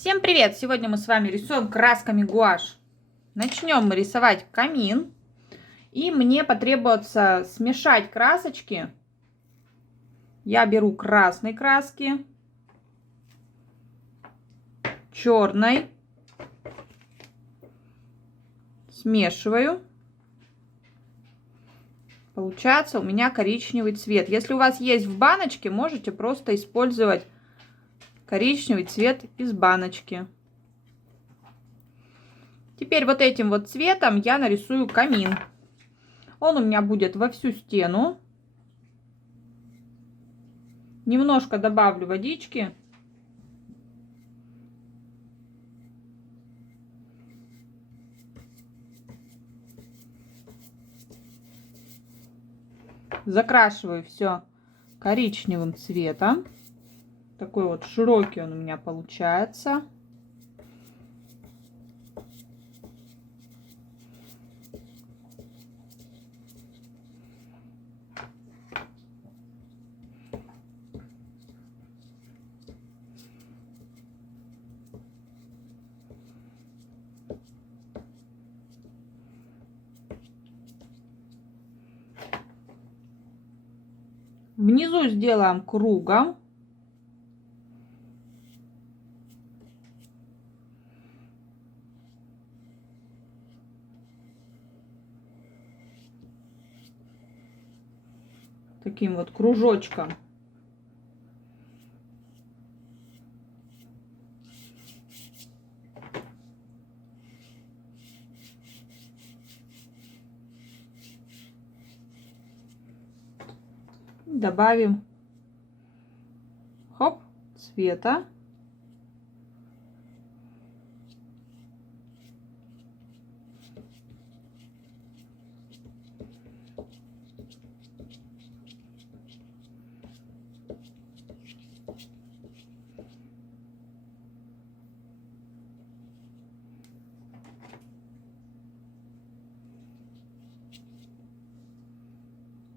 Всем привет! Сегодня мы с вами рисуем красками гуашь. Начнем мы рисовать камин. И мне потребуется смешать красочки. Я беру красной краски, черной, смешиваю. Получается у меня коричневый цвет. Если у вас есть в баночке, можете просто использовать коричневый цвет из баночки. Теперь вот этим вот цветом я нарисую камин. Он у меня будет во всю стену. Немножко добавлю водички. Закрашиваю все коричневым цветом. Такой вот широкий он у меня получается. Внизу сделаем кругом. Таким вот кружочком. Добавим хоп, цвета.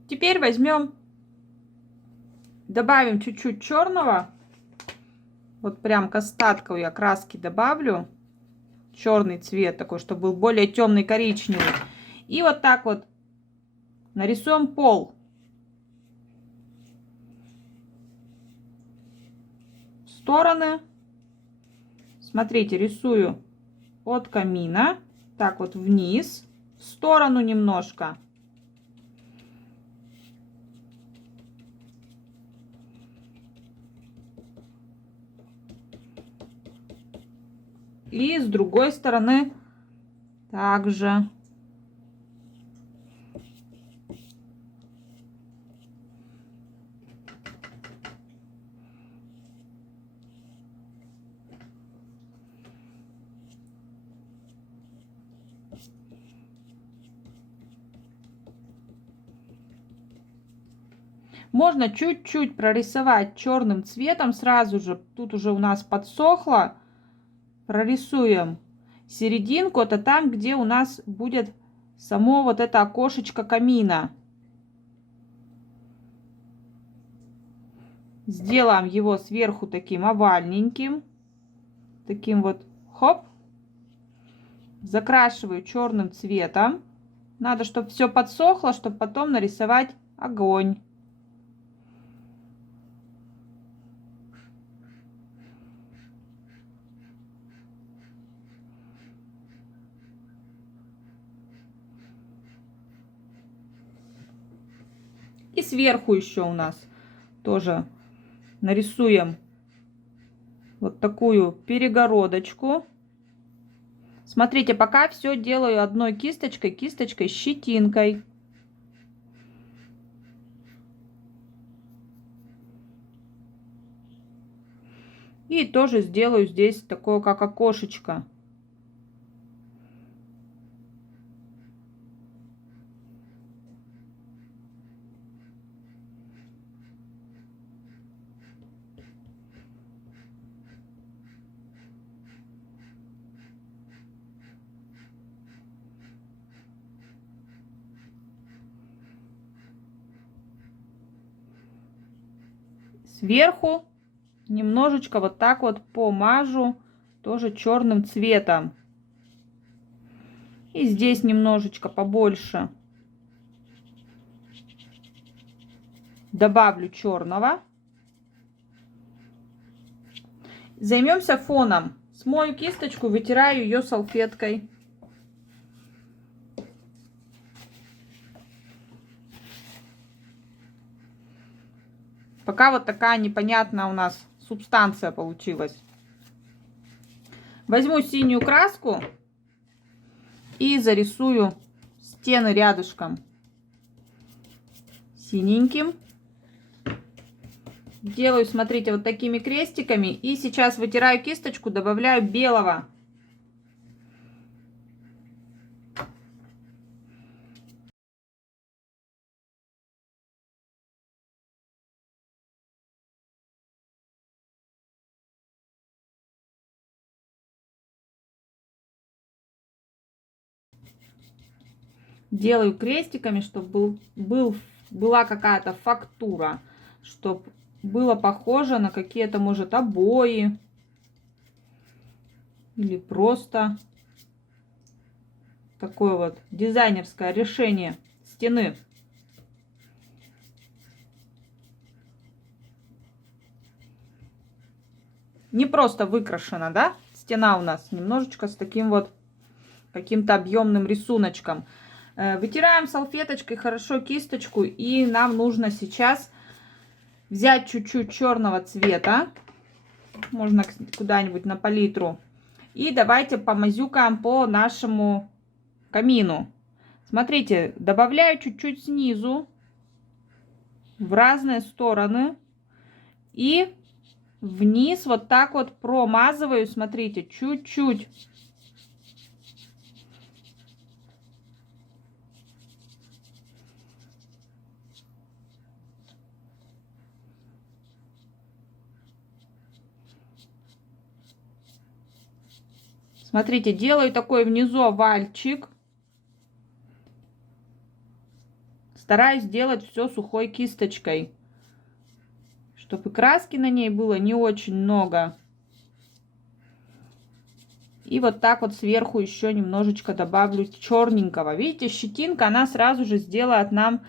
Теперь возьмем, добавим чуть-чуть черного. Вот прям к остатку я краски добавлю. Черный цвет такой, чтобы был более темный коричневый. И вот так вот нарисуем пол. В стороны. Смотрите, рисую от камина. Так вот вниз. В сторону немножко. И с другой стороны также. Можно чуть-чуть прорисовать черным цветом сразу же. Тут уже у нас подсохло. Прорисуем серединку, это там, где у нас будет само вот это окошечко камина. Сделаем его сверху таким овальненьким, таким вот хоп. Закрашиваю черным цветом. Надо, чтобы все подсохло, чтобы потом нарисовать огонь. И сверху еще у нас тоже нарисуем вот такую перегородочку. Смотрите, пока все делаю одной кисточкой, щетинкой. И тоже сделаю здесь такое, как окошечко. Сверху немножечко вот так вот помажу тоже черным цветом. И здесь немножечко побольше добавлю черного. Займемся фоном. Смою кисточку, вытираю ее салфеткой. Пока вот такая непонятная у нас субстанция получилась. Возьму синюю краску и зарисую стены рядышком синеньким. Делаю, смотрите, вот такими крестиками. И сейчас вытираю кисточку, добавляю белого. Делаю крестиками, чтобы была какая-то фактура, чтобы было похоже на какие-то, может, обои или просто такое вот дизайнерское решение стены. Не просто выкрашена, да? Стена у нас немножечко с таким вот каким-то объемным рисуночком. Вытираем салфеточкой хорошо кисточку, и нам нужно сейчас взять чуть-чуть черного цвета, можно куда-нибудь на палитру, и давайте помазюкаем по нашему камину. Смотрите, добавляю чуть-чуть снизу в разные стороны и вниз вот так вот промазываю, смотрите, чуть-чуть. Смотрите, делаю такой внизу овальчик. Стараюсь делать все сухой кисточкой, чтобы краски на ней было не очень много. И вот так вот сверху еще немножечко добавлю черненького. Видите, щетинка, она сразу же сделает нам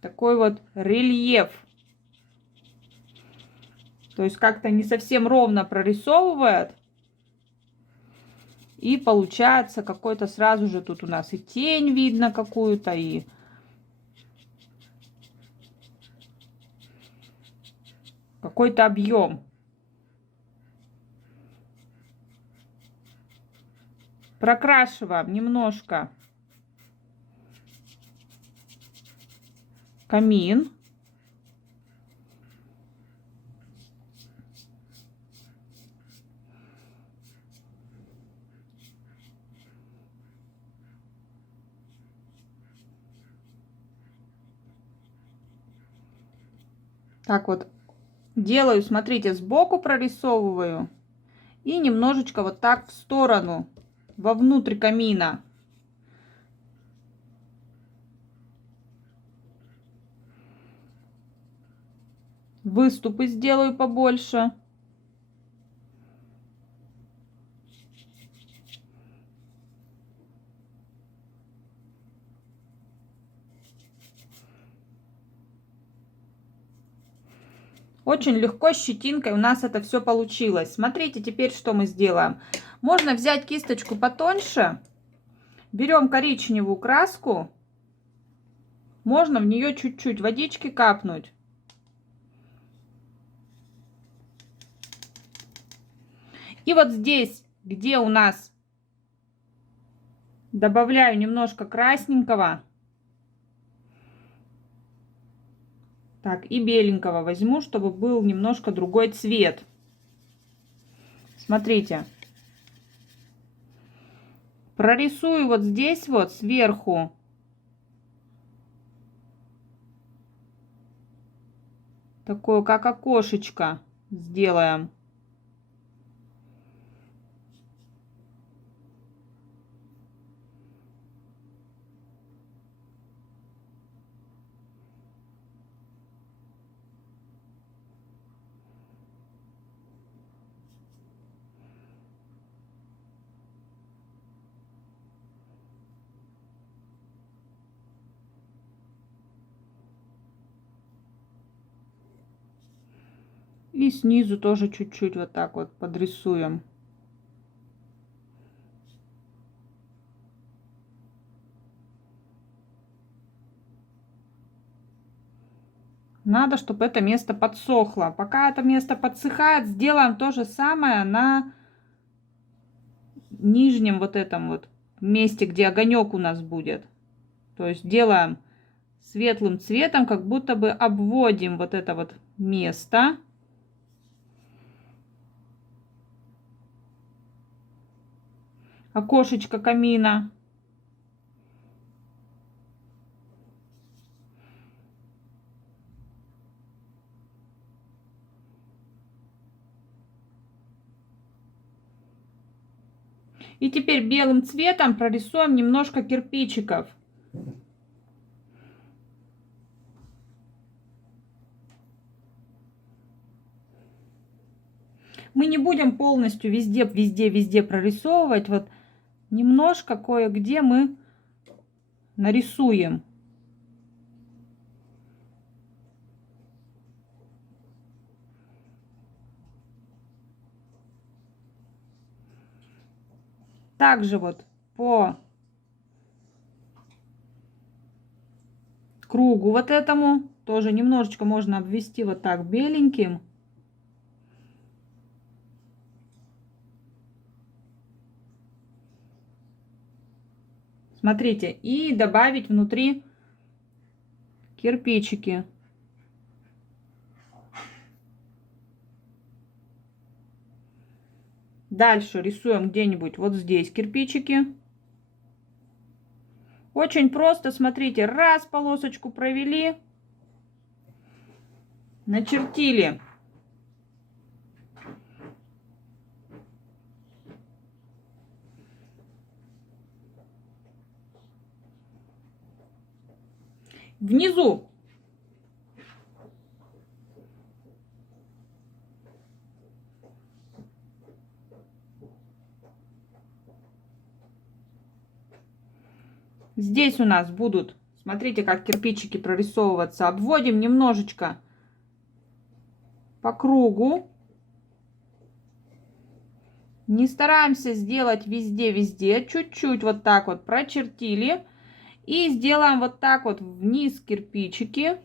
такой вот рельеф. То есть как-то не совсем ровно прорисовывает. И получается какой-то сразу же тут у нас и тень видно какую-то, и какой-то объем. Прокрашиваем немножко камин. Так вот делаю, смотрите, сбоку прорисовываю и немножечко вот так в сторону, вовнутрь камина. Выступы сделаю побольше. Очень легко щетинкой у нас это все получилось. Смотрите, теперь что мы сделаем. Можно взять кисточку потоньше. Берем коричневую краску. Можно в нее чуть-чуть водички капнуть. И вот здесь, где у нас добавляю немножко красненького. Так, и беленького возьму, чтобы был немножко другой цвет. Смотрите. Прорисую вот здесь вот сверху. Такое, как окошечко сделаем. И снизу тоже чуть-чуть вот так вот подрисуем. Надо, чтобы это место подсохло. Пока это место подсыхает, сделаем то же самое на нижнем вот этом вот месте, где огонек у нас будет. То есть делаем светлым цветом, как будто бы обводим вот это вот место. Окошечко камина. И теперь белым цветом прорисуем немножко кирпичиков. Мы не будем полностью везде прорисовывать. Вот немножко кое-где мы нарисуем. Также вот по кругу вот этому тоже немножечко можно обвести вот так беленьким. Смотрите, и добавить внутри кирпичики. Дальше рисуем где-нибудь вот здесь кирпичики. Очень просто, смотрите, раз полосочку провели, начертили. Внизу здесь у нас будут, смотрите, как кирпичики прорисовываться. Обводим немножечко по кругу. Не стараемся сделать везде. Чуть-чуть вот так вот прочертили. И сделаем вот так вот вниз кирпичики.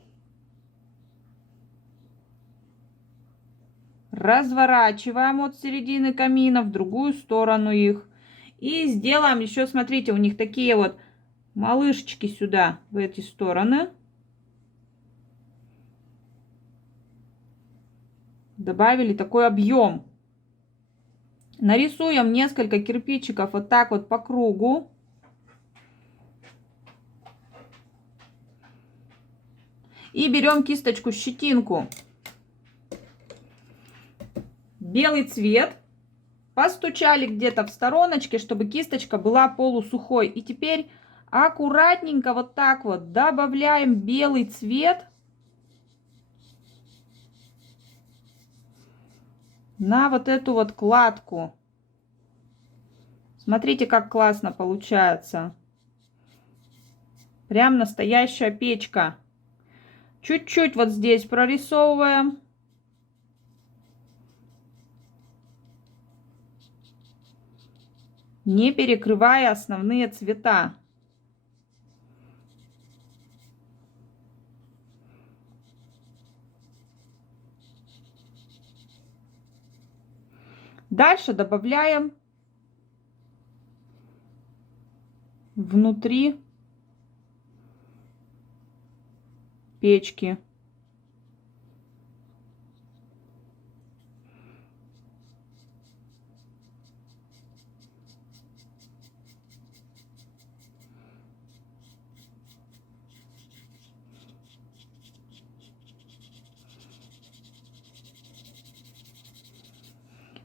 Разворачиваем от середины камина в другую сторону их. И сделаем еще, смотрите, у них такие вот малышечки сюда, в эти стороны. Добавили такой объем. Нарисуем несколько кирпичиков вот так вот по кругу. И берем кисточку, щетинку. Белый цвет. Постучали где-то в стороночке, чтобы кисточка была полусухой. И теперь аккуратненько вот так вот добавляем белый цвет на вот эту вот кладку. Смотрите, как классно получается. Прям настоящая печка. Чуть-чуть вот здесь прорисовываем. Не перекрывая основные цвета. Дальше добавляем внутри печки.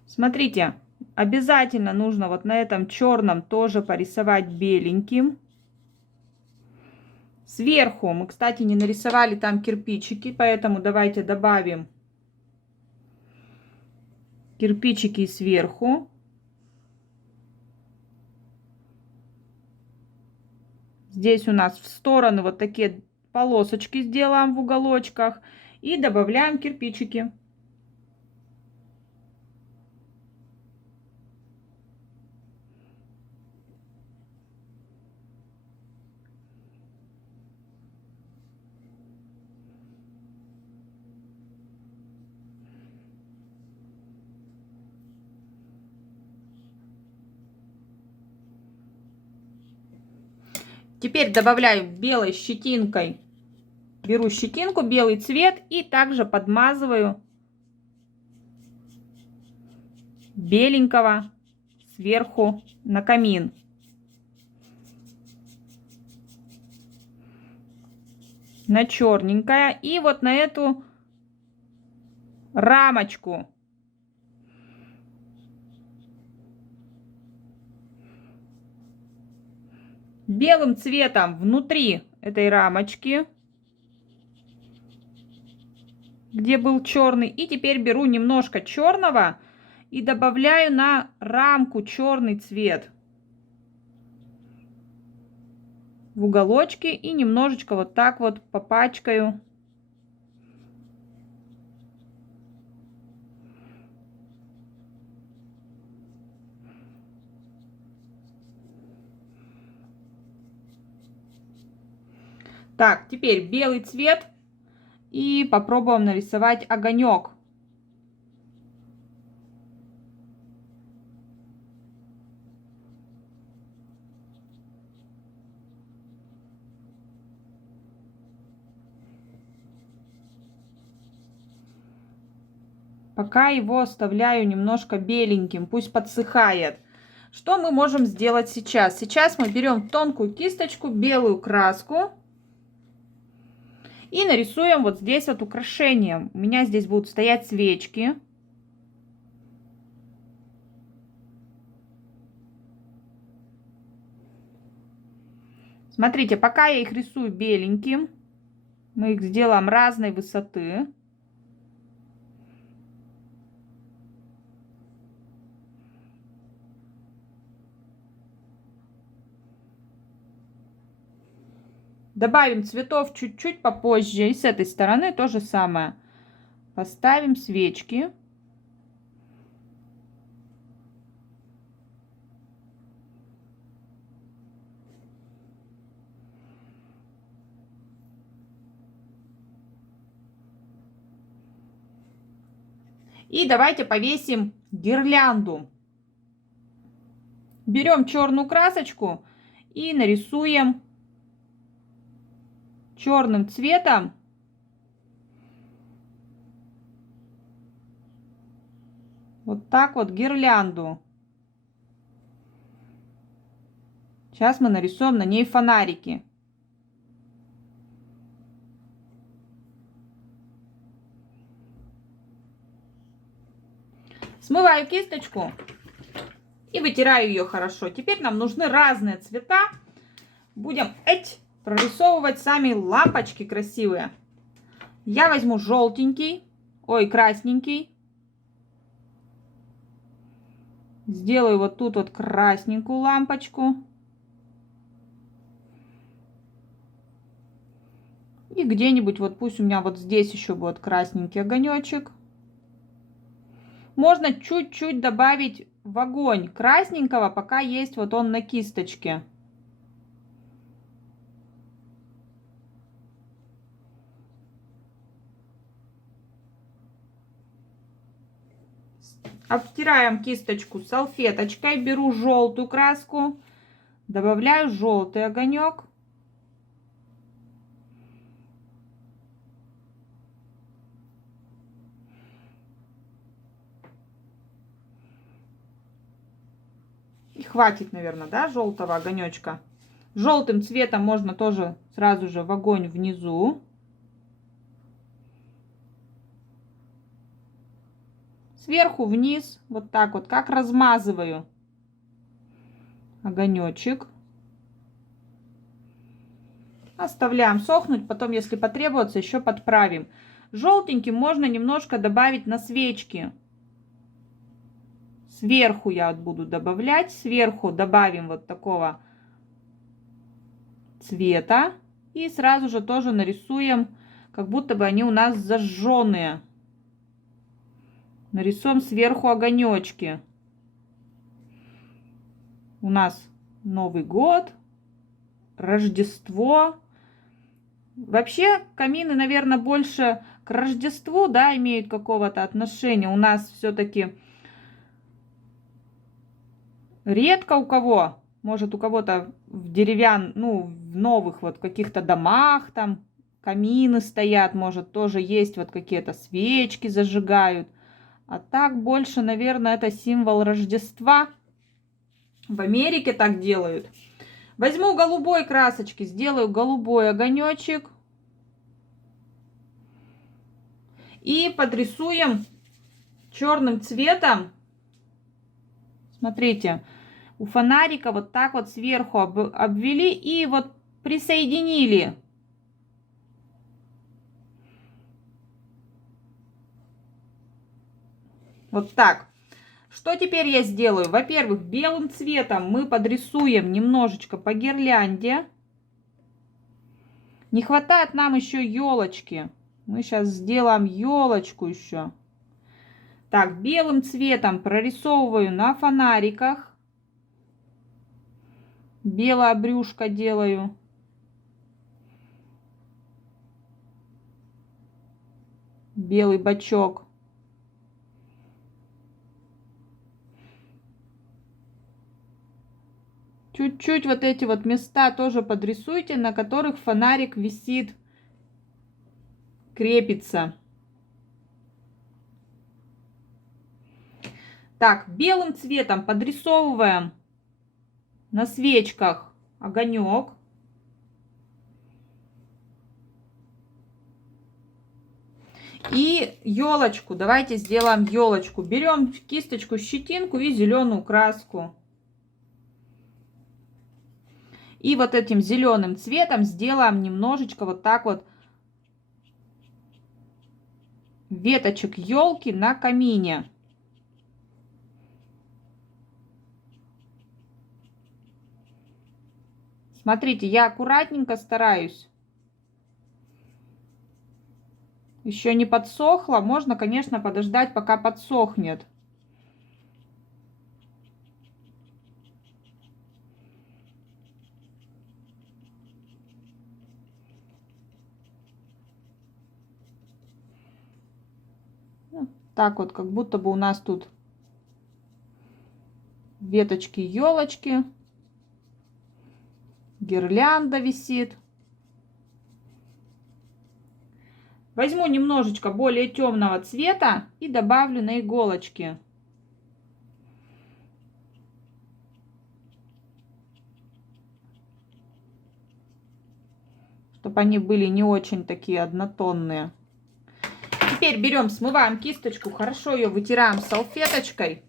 Смотрите, обязательно нужно вот на этом черном тоже порисовать беленьким. Сверху мы, кстати, не нарисовали там кирпичики, поэтому давайте добавим кирпичики сверху. Здесь у нас в стороны вот такие полосочки сделаем в уголочках и добавляем кирпичики. Теперь добавляю белой щетинкой. Беру щетинку, белый цвет и также подмазываю беленького сверху на камин. На черненькое и вот на эту рамочку. Белым цветом внутри этой рамочки, где был черный. И теперь беру немножко черного и добавляю на рамку черный цвет в уголочке и немножечко вот так вот попачкаю. Так, теперь белый цвет и попробуем нарисовать огонек. Пока его оставляю немножко беленьким, пусть подсыхает. Что мы можем сделать сейчас? Сейчас мы берем тонкую кисточку, белую краску и нарисуем вот здесь вот украшение. У меня здесь будут стоять свечки. Смотрите, пока я их рисую беленьким, мы их сделаем разной высоты. Добавим цветов чуть-чуть попозже. И с этой стороны то же самое. Поставим свечки. И давайте повесим гирлянду. Берем черную красочку и нарисуем черным цветом вот так вот гирлянду. Сейчас мы нарисуем на ней фонарики. Смываю кисточку и вытираю ее хорошо. Теперь нам нужны разные цвета. Будем прорисовывать сами лампочки красивые. Я возьму желтенький, красненький. Сделаю вот тут вот красненькую лампочку. И где-нибудь вот пусть у меня вот здесь еще будет красненький огонечек. Можно чуть-чуть добавить в огонь красненького, пока есть вот он на кисточке. Обтираем кисточку салфеточкой, беру желтую краску, добавляю желтый огонек. И хватит, наверное, да, желтого огонечка. Желтым цветом можно тоже сразу же в огонь внизу. Сверху вниз, вот так вот, как размазываю огонечек. Оставляем сохнуть, потом, если потребуется, еще подправим. Желтеньким можно немножко добавить на свечки. Сверху я вот буду добавлять, сверху добавим вот такого цвета. И сразу же тоже нарисуем, как будто бы они у нас зажженные. Нарисуем сверху огонечки. У нас Новый год, Рождество. Вообще камины, наверное, больше к Рождеству, да, имеют какого-то отношения. У нас все-таки редко у кого может, у кого-то в в новых вот каких-то домах там камины стоят, может, тоже есть вот какие-то свечки зажигают. А так больше, наверное, это символ Рождества. В Америке так делают. Возьму голубой красочки, сделаю голубой огонечек. И подрисуем черным цветом. Смотрите, у фонарика вот так вот сверху обвели и вот присоединили. Вот так. Что теперь я сделаю? Во-первых, белым цветом мы подрисуем немножечко по гирлянде. Не хватает нам еще елочки. Мы сейчас сделаем елочку еще. Так, белым цветом прорисовываю на фонариках. Белое брюшко делаю. Белый бочок. Чуть-чуть вот эти вот места тоже подрисуйте, на которых фонарик висит, крепится. Так, белым цветом подрисовываем на свечках огонек. И елочку. Давайте сделаем елочку. Берем кисточку, щетинку и зеленую краску. И вот этим зеленым цветом сделаем немножечко вот так вот веточек елки на камине. Смотрите, я аккуратненько стараюсь. Еще не подсохло. Можно, конечно, подождать, пока подсохнет. Так вот, как будто бы у нас тут веточки елочки. Гирлянда висит. Возьму немножечко более темного цвета и добавлю на иголочки. Чтобы они были не очень такие однотонные. Теперь берем, смываем кисточку, хорошо ее вытираем салфеточкой.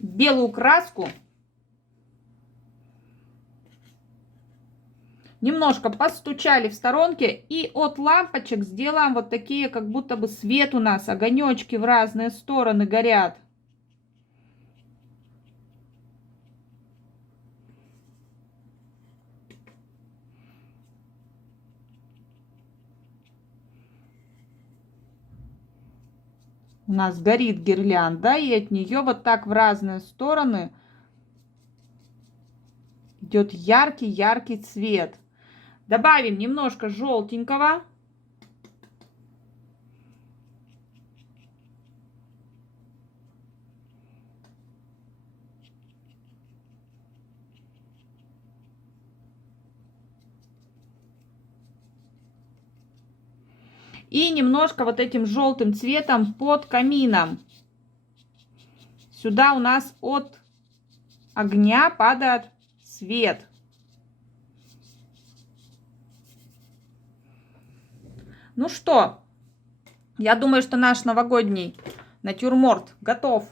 Белую краску. Немножко постучали в сторонке. И от лампочек сделаем вот такие, как будто бы свет у нас, огонечки в разные стороны горят. У нас горит гирлянда, и от нее вот так в разные стороны идет яркий-яркий цвет. Добавим немножко желтенького. И немножко вот этим желтым цветом под камином. Сюда у нас от огня падает свет. Ну что, я думаю, что наш новогодний натюрморт готов.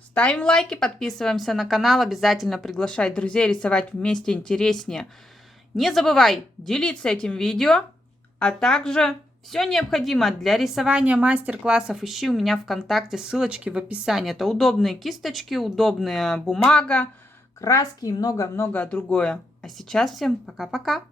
Ставим лайки, подписываемся на канал. Обязательно приглашай друзей рисовать вместе интереснее. Не забывай делиться этим видео, а также все необходимое для рисования мастер-классов ищи у меня ВКонтакте, ссылочки в описании. Это удобные кисточки, удобная бумага, краски и много-много другое. А сейчас всем пока-пока!